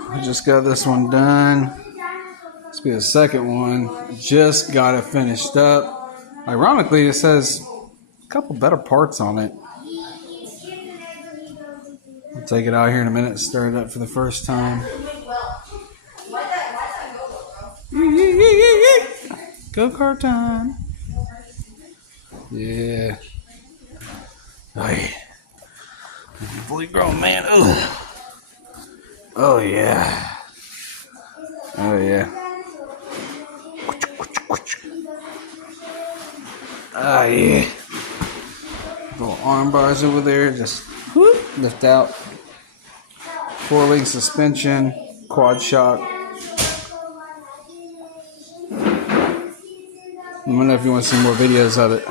Whew, I just got this one done. This will be the second one. Just got it finished up. Ironically, it says a couple better parts on it. I'll take it out here in a minute and start it up for the first time. Go kart time. Yeah. Oh, yeah. Fully grown man. Ugh. Oh, yeah. Oh, yeah. Oh, yeah. Little arm bars over there. Just whoop, lift out. 4-link suspension. Quad shock. Let me know if you want to see more videos of it.